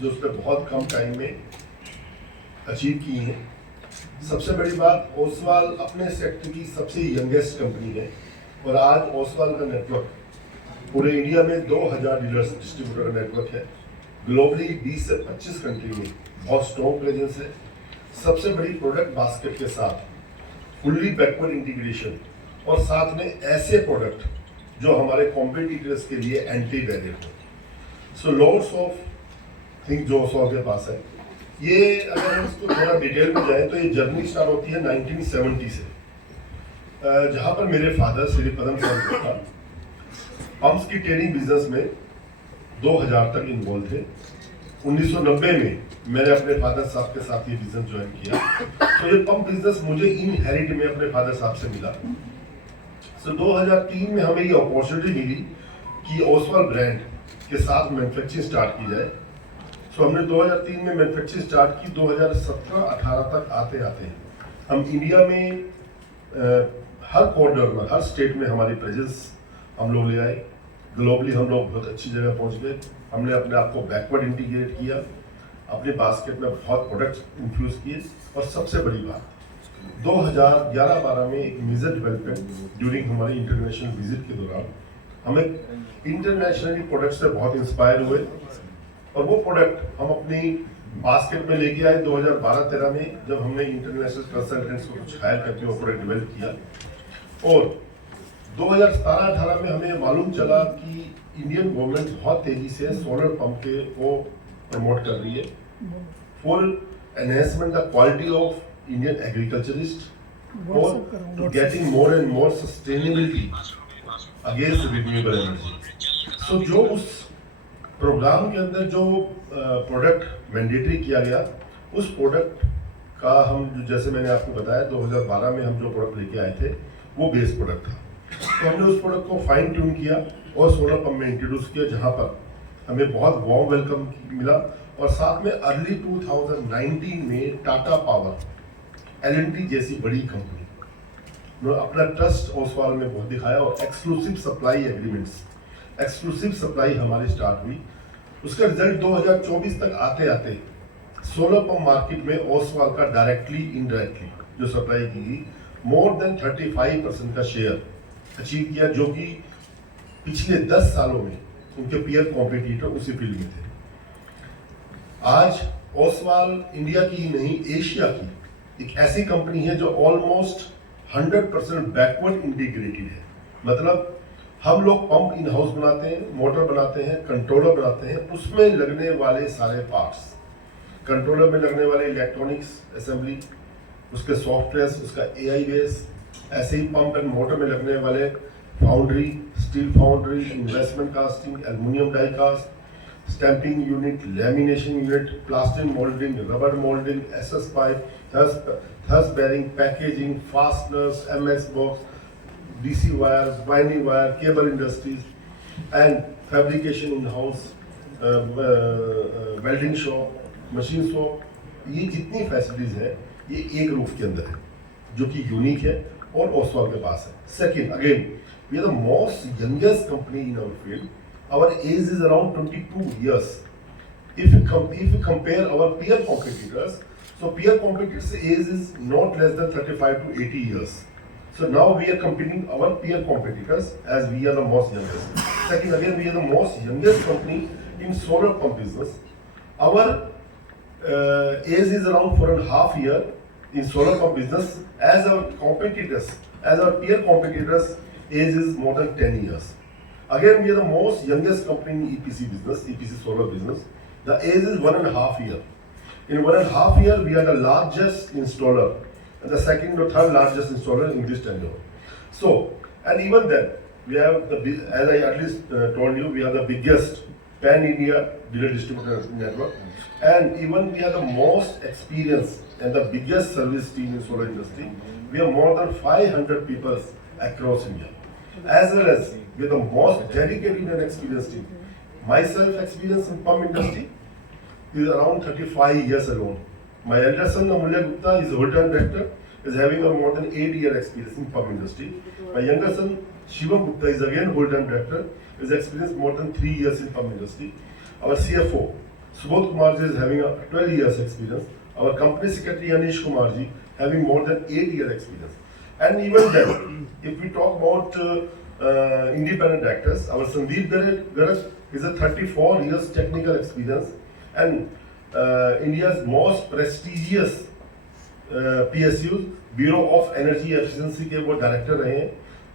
जो उसने बहुत कम टाइम में अचीव की है। सबसे बड़ी बात, ओसवाल अपने सेक्टर की सबसे यंगेस्ट कंपनी है और आज ओसवाल का नेटवर्क पूरे इंडिया में 2000 डीलर्स डिस्ट्रीब्यूटर का नेटवर्क है। ग्लोबली 20 से 25 कंट्री में बहुत स्ट्रॉन्ग प्रेजेंस है। सबसे बड़ी प्रोडक्ट बास्केट के साथ फुल्ली बैकवर्ड इंटीग्रेशन और साथ में ऐसे प्रोडक्ट जो हमारे कॉम्पिटिटर्स के लिए एंटी बैरियर हो। सो लॉट्स ऑफ थिंग जो ओसवाल के पास है। ये अगर हम इसको थोड़ा डिटेल में जाए तो ये जर्नी स्टार्ट होती है 1970 से, जहाँ पर मेरे फादर श्री पदम साहब था पंप्स की ट्रेडिंग बिजनेस में 2000 तक इन्वॉल्व थे। 1990 में मैंने अपने फादर साहब के साथ ये बिजनेस ज्वाइन किया। तो ये पंप बिजनेस मुझे इनहेरिट में अपने फादर साहब से मिला। सो 2003 में हमें ये अपॉर्चुनिटी मिली कि ओसवाल ब्रांड के साथ मैन्युफैक्चरिंग स्टार्ट की जाए। सो हमने 2003 में मैन्युफैक्चरिंग स्टार्ट की। 2017-18 तक आते आते हम इंडिया में हर कॉर्नर में, हर स्टेट में हमारी प्रेजेंस हम लोग ले आए। ग्लोबली हम लोग बहुत अच्छी जगह पहुंच गए। हमने अपने आप को बैकवर्ड इंटीग्रेट किया, अपने बास्केट में बहुत प्रोडक्ट्स इन्फ्यूज किए। और सबसे बड़ी बात, 2011-12 में एक मेजर डेवलपमेंट ड्यूरिंग हमारी इंटरनेशनल विजिट के दौरान हमें इंटरनेशनली प्रोडक्ट से बहुत इंस्पायर हुए और वो प्रोडक्ट हम अपनी बास्केट में लेके आए 2012-13 में, जब हमने इंटरनेशनल कंसल्टेंट्स को कुछ हायर करके वो प्रोडक्ट डेवलप किया। और 2017-18 में हमें मालूम चला कि इंडियन गवर्नमेंट बहुत तेजी से सोलर पंप के को प्रमोट कर रही है for enhancement the quality of Indian agriculturist और to getting more and more sustainability against renewable energy. So जो उस प्रोग्राम के अंदर जो प्रोडक्ट मैंडेटरी किया गया, उस प्रोडक्ट का हम, जैसे मैंने आपको बताया 2012 में हम जो प्रोडक्ट लेके आए थे वो बेस प्रोडक्ट था। तो हमने उस प्रोडक्ट को फाइन ट्यून किया और सोलर पंप में इंट्रोड्यूस किया, जहां पर हमें बहुत वार्म वेलकम मिला। और साथ में अर्ली 2019 में टाटा पावर, एल&टी जैसी बड़ी कंपनी ने अपना ट्रस्ट ओसवाल में बहुत दिखाया और exclusive supply agreements, exclusive supply हमारी स्टार्ट हुई। उसका रिजल्ट 2024 तक आते आते सोलर पंप मार्केट में ओसवाल का डायरेक्टली इनडायरेक्टली जो सप्लाई की गई, मोर देन 35% का शेयर अचीव किया, जो कि पिछले 10 सालों में उनके पीयर कॉम्पिटिटर उसी फील्ड में थे। आज ओसवाल इंडिया की ही नहीं, एशिया की एक ऐसी कंपनी है जो ऑलमोस्ट 100% बैकवर्ड इंटीग्रेटेड है। मतलब हम लोग पंप इन हाउस बनाते हैं, मोटर बनाते हैं, कंट्रोलर बनाते हैं, उसमें लगने वाले सारे पार्ट्स, कंट्रोलर में लगने वाले इलेक्ट्रॉनिक्स असेंबली, उसके सॉफ्टवेयर, उसका एआई बेस, ऐसे ही पंप एंड मोटर में लगने वाले foundry, steel foundry, investment casting, aluminium die cast, stamping unit, lamination unit, plastic moulding, rubber moulding, SS pipe, thrust bearing, packaging, fasteners, MX box, DC wires, winding wire, cable industries, and fabrication in house, welding shop, machine shop, ये जितनी facilities है ये एक roof के अंदर है, जो कि यूनिक है और ओसवाल के पास है। Second, again we are the most youngest company in our field. Our age is around 22 years. If you compare our peer competitors, so peer competitors' age is not less than 35 to 80 years. So now we are competing our peer competitors as we are the most youngest. Second, again we are the most youngest company in solar pump business. Our age is around 4.5 years in solar pump business, as our competitors, as our peer competitors age is more than 10 years. Again we are the most youngest company in EPC business, EPC solar business. The age is 1.5 years. In 1.5 years we are the largest installer and the second or third largest installer in this tenure. So, and even then, we have as I at least told you, we are the biggest pan-India dealer distributor network, and even we are the most experienced and the biggest service team in solar industry. We have more than 500 people across India, as well as we are the most dedicated and experienced team. Myself, experience in pump industry is around 35 years alone. My elder son, Amulya Gupta, is a whole-time director, is having a more than 8-year experience in pump industry. My younger son, Shivam Gupta, is again whole-time director, is experienced more than 3 years in pump industry. Our CFO, Subodh Kumar ji is having a 12 years experience. Our company secretary Anish Kumar ji having more than 8 years experience. And even then, if we talk about independent directors, our Sandeep Garg is a 34 years technical experience and India's most prestigious PSU Bureau of Energy Efficiency के वो director रहे हैं.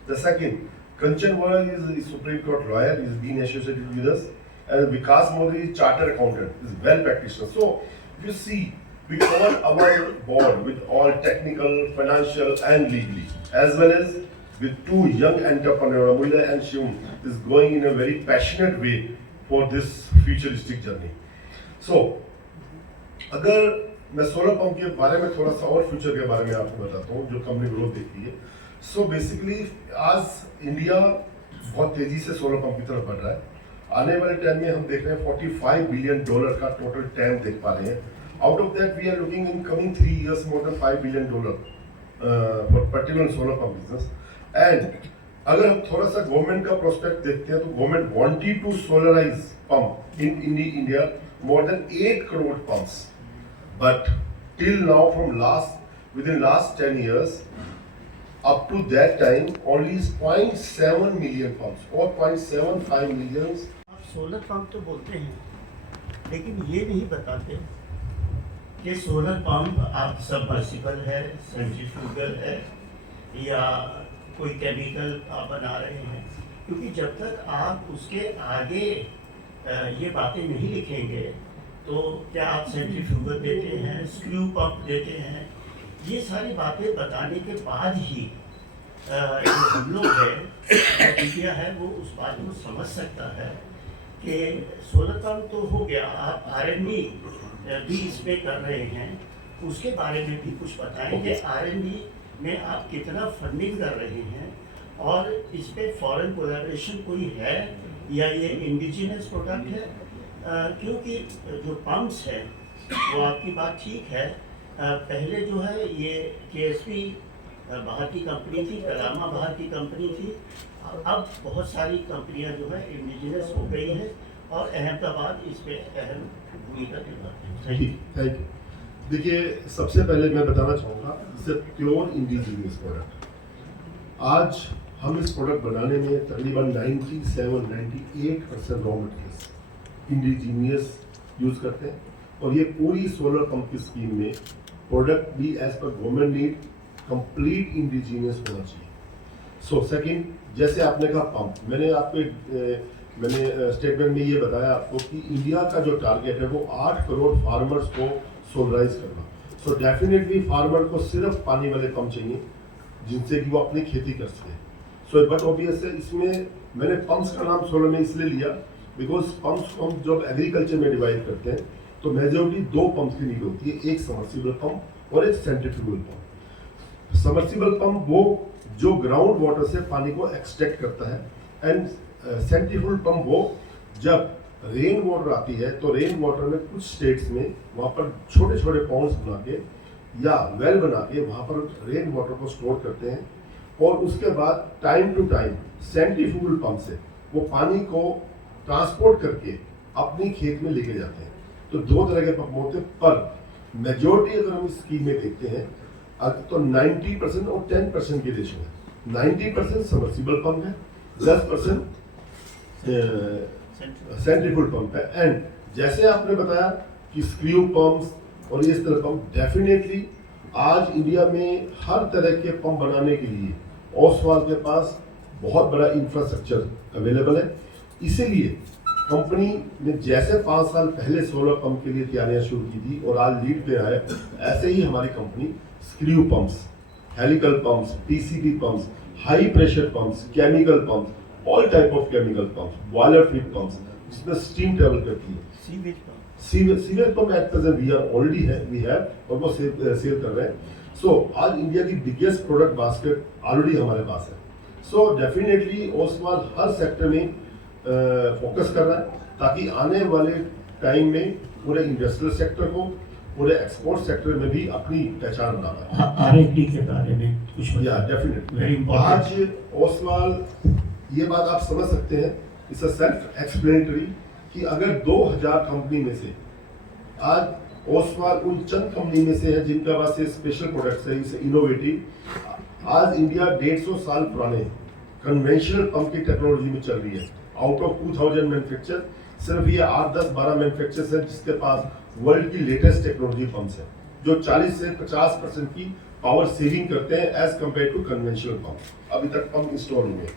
The second, Kanchan Vora is a Supreme Court lawyer, is been associated with us, and Vikas Modi is chartered accountant, is well practitioner. So you see, we cover our board with all technical, financial, and legally, as well as with two young entrepreneurs, Amulya and Shivam, is going in a very passionate way for this futuristic journey. So, अगर मैं solar pump के बारे में थोड़ा सा और future के बारे में आपको बताता हूँ जो कंपनी ग्रोथ देखती है. सो बेसिकली आज इंडिया बहुत तेजी से सोलर पंप की तरफ बढ़ रहा है. आने वाले टाइम में हम देख रहे हैं $45 बिलियन का टोटल टैम देख पा रहे हैं. Out of that we are looking in coming 3 years more than $5 billion for particular solar pump business. And अगर हम थोड़ा सा गवर्नमेंट का प्रोस्पेक्ट देखते हैं तो government wanted to solarise pump in India more than 8 crore pumps. But till now, within last 10 years, up to that time, only 0.7 million pumps or 0.75 million. आप solar pump तो बोलते हैं, लेकिन ये नहीं बताते कि सोलर पंप आप सबमर्सिबल है, सेंट्रीफ्यूगल है या कोई केमिकल आप बना रहे हैं. क्योंकि जब तक आप उसके आगे ये बातें नहीं लिखेंगे तो क्या आप सेंट्रीफ्यूगल देते हैं, स्क्रू पंप देते हैं, ये सारी बातें बताने के बाद ही जो हम लोग हैं, इंडिया है, वो उस बात को समझ सकता है कि सोलर पंप तो हो गया, आप R&D भी इस पर कर रहे हैं, उसके बारे में भी कुछ बताएं कि R&D में आप कितना फंडिंग कर रहे हैं और इस पर फॉरेन कोलैबोरेशन कोई है या ये इंडिजिनस प्रोडक्ट है. क्योंकि जो पंप्स है वो आपकी बात ठीक है. पहले जो है ये KSP बाहर की कंपनी थी, कलामा बाहर की कंपनी थी. अब बहुत सारी कंपनियां जो है इंडिजिनस हो गई हैं और अहमदाबाद इस पे अहम भूमिका निभाते हैं. देखिए, सबसे पहले मैं बताना चाहूँगा it's a pure indigenous product. आज हम इस प्रोडक्ट बनाने में तकरीबन 97-98% रॉ मटेरियल्स इंडिजीनियस यूज़ करते हैं. और ये पूरी सोलर पंप की स्कीम में प्रोडक्ट भी as per government need complete indigenous होना चाहिए. सो सेकंड, जैसे आपने कहा पंप, मैंने स्टेटमेंट में ये बताया आपको कि इंडिया का जो टारगेट है वो 8 करोड़ फार्मर्स को सोलराइज करना. सो डेफिनेटली फार्मर को सिर्फ पानी वाले पंप चाहिए जिनसे कि वो अपनी खेती कर सके. सो बट ऑब्वियस है, इसमें मैंने पंप्स का नाम सोलर में इसलिए लिया बिकॉज पंप्स को हम जब एग्रीकल्चर में डिवाइड करते हैं तो मेजोरिटी 2 पंप्स की नीड होती है, एक सबमर्सिबल पंप और एक सेंट्रीफ्यूगल पंप. सबमर्सिबल पंप वो जो ग्राउंड वाटर से पानी को एक्सट्रैक्ट करता है एंड सेंट्रीफ्यूगल पंप वो जब रेन वाटर आती है तो रेन वाटर में कुछ स्टेट्स में वहाँ पर छोटे छोटे पॉन्ड्स बना के या वेल बना के वहाँ पर रेन वाटर को स्टोर करते हैं और उसके बाद time to time centrifugal pump से वो पानी को ट्रांसपोर्ट करके अपनी खेत में लेके जाते हैं. तो 2 तरह के पंप होते हैं, पर मेजोरिटी अगर हम इस स्कीम में देखते हैं तो 90% और 10% की रेशो है. 90% सबमर्सिबल पंप है, 10% सेंट्रीफ्यूगल पंप है. एंड जैसे आपने बताया कि स्क्रू पंप्स और इस तरह पंप, डेफिनेटली आज इंडिया में हर तरह के पंप बनाने के लिए ओसवाल के पास बहुत बड़ा इंफ्रास्ट्रक्चर अवेलेबल है. इसीलिए कंपनी ने जैसे 5 साल पहले सोलर पंप के लिए तैयारियां शुरू की थी और आज लीड पे आए, ऐसे ही हमारी company screw pumps, helical pumps, PCB pumps, high pressure pumps, chemical pumps, all type of chemical pumps, boiler feed pumps जिसमें स्टीम ट्रेवल करती है, sewage pump at present we have और वो सेल कर रहे हैं. सो आज इंडिया की बिगेस्ट प्रोडक्ट बास्केट ऑलरेडी हमारे पास है. सो डेफिनेटली ओसवाल हर सेक्टर में फोकस कर रहा है ताकि आने वाले टाइम में पूरे इंडस्ट्रियल सेक्टर को, पूरे एक्सपोर्ट सेक्टर में भी अपनी पहचान बना पाए. R&D के बारे में कुछ डेफिनेटली आज ओसवाल, ये बात आप समझ सकते हैं, इट्स अ सेल्फ एक्सप्लेनेटरी कि अगर 2000 कंपनी में से आज ओसवाल उन चंद कंपनी में से है जिनका पास ये स्पेशल प्रोडक्ट्स है, इसे इनोवेटिव। आज इंडिया 150 साल पुराने कन्वेंशनल पंप की टेक्नोलॉजी में चल रही है। आउट ऑफ 2000 मैन्युफैक्चर सिर्फ ये 8-10-12 मैन्युफैक्चरर्स हैं जिसके पास वर्ल्ड की लेटेस्ट टेक्नोलॉजी पंप्स हैं, जो 40 से 50% की पावर सेविंग करते हैं as compared to conventional pump. अभी तक पंप इंस्टॉल हुए।